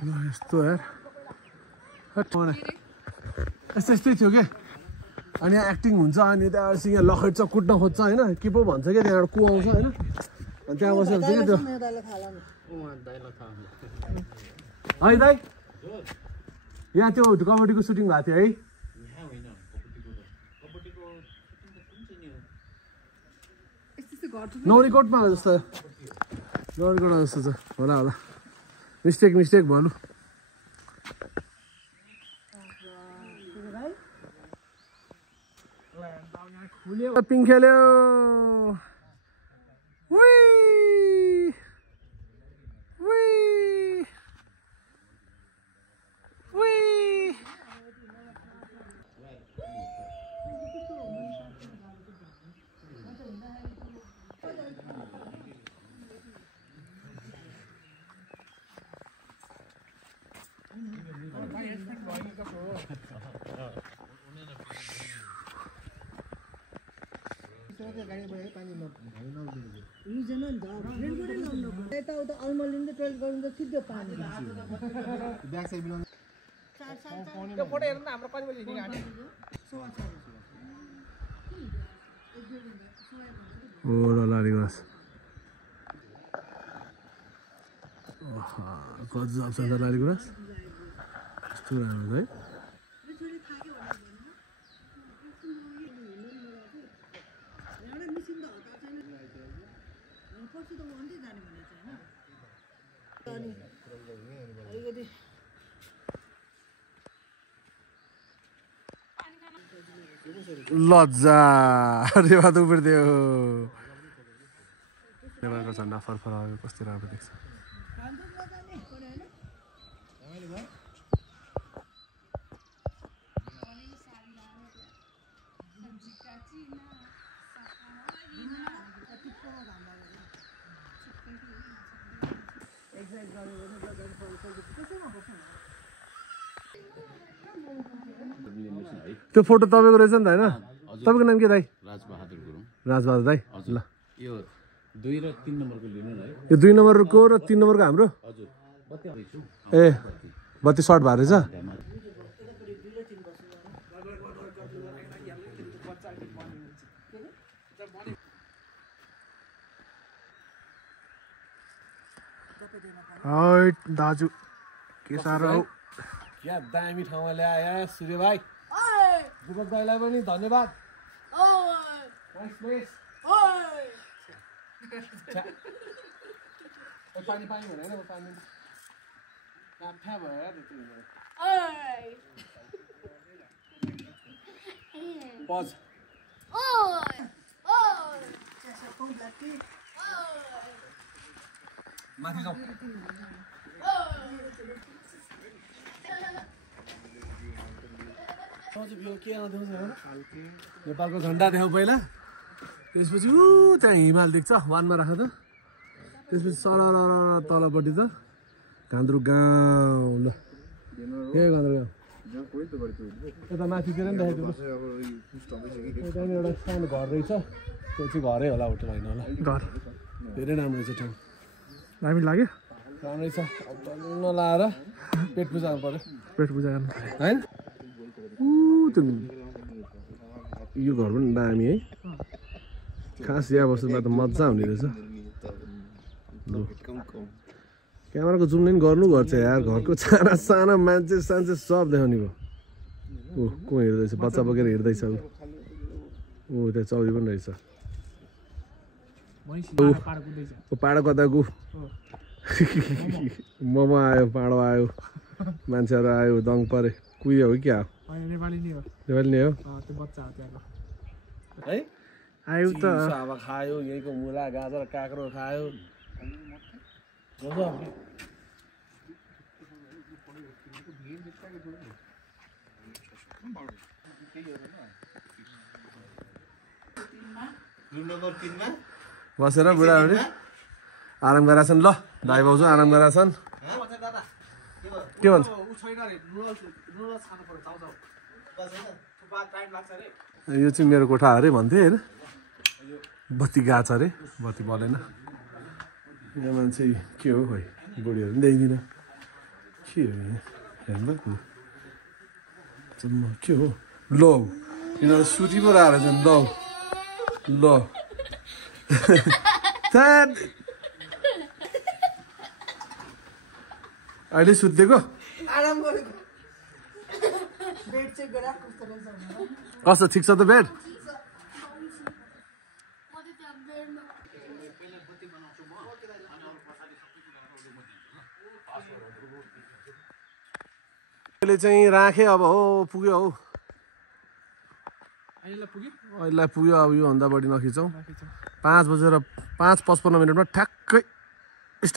यस्तो यार यस्तै थियो क्या अनि यहाँ एक्टिङ हुन्छ अनि त्यहाँपछि यहाँ लखेट्छ कुट्न खोज्छ होइन के पो भन्छ क्या त्यहाँबाट को आउँछ होइन अनि त्यहाँ बसेर चाहिँ त्यो है दाइ यहाँ त्यो कबड्डीको सुटिङ भएको थियो है नौरीकोटमा जस्तो नौरीकोटमा जस्तो छ होला होला मिस्टेक भनौँ पिङ खेल्यो गजब छ त लाली गुराँस कस्तो राम्रो है लज्जा रेवा त उबिर्दियो नेपालको झन्डा फरफरायो कस्तो राम्रो देख्छ त्यो फोटो तपाईँको रहेछ नि त होइन तपाईँको नाम के दाइ राजबहादुर दाइ ल यो 2 र 3 नम्बरको लिनु है यो 2 नम्बरको र 3 नम्बरको हाम्रो ए बत्ती सर्ट भएको रहेछ दाजु के साह्रो हौ यहाँ दामी ठाउँमा ल्याए सूर्य भाइ दिपक दाइलाई पनि धन्यवाद पानी पानी भनेर पानी लाठा भयो पज माथि जाऊ नेपालको झन्डा देखाउ पहिला त्यसपछि ऊ त्यहाँ हिमाल देख्छ वानमा राख त त्यसपछि सर तलपट्टि त गान्द्रुक गाउँ ल के गान्द्रुक गाउँ यता माथितिर नि देखाइदिनु त्यहाँनिर एउटा सानो घर रहेछ त्यो चाहिँ घरै होला होटल होइन होला घर धेरै राम्रो रहेछ ठाउँ दामी लाग्यो राम्रै छ नलाएर पेट पूजा गर्नु पर्यो पेट पूजा गर्नु होइन त्यो यो घर पनि दामी है खास यहाँ बस्नुमा त मजा हुने रहेछ क्यामेराको जुम नै गर्नु गर्छ यार घरको साना साना मान्छे सान्छे सब देखाउने भयो ऊ को हेर्दैछ बच्चा बोकेर हेर्दैछ ऊ त्यहाँ चौरी पनि रहेछ पाडो कता गु मोमो आयो पाडो आयो मान्छेहरू आयो दङ परे कुहियो हो क्या नेपाली नै हो है आयो त अब खायो यहीँको मुला गाजर काँक्रो खायो बसेर बुढाहरूले आराम गराछन् ल दाइ भाउजू आराम गराछन् के भन्छ यो चाहिँ मेरो कोठा अरे भन्थे होइन बत्ती गएको छ अरे बत्ती बलेन यहाँ मान्छे के हो खोइ बुढीहरू पनि देख्दिनँ के हो हेर्नु के हो ल यिनीहरू सुति पो आएर छन् ल अहिले सुत्दिएको कस्तो ठिक छ त बेड अहिले चाहिँ राखेँ अब हो पुग्यो हौ अहिले पुग्यो अब योभन्दा बढी नखिचौँ 5 बजेर 5:55 ठ्याक्कै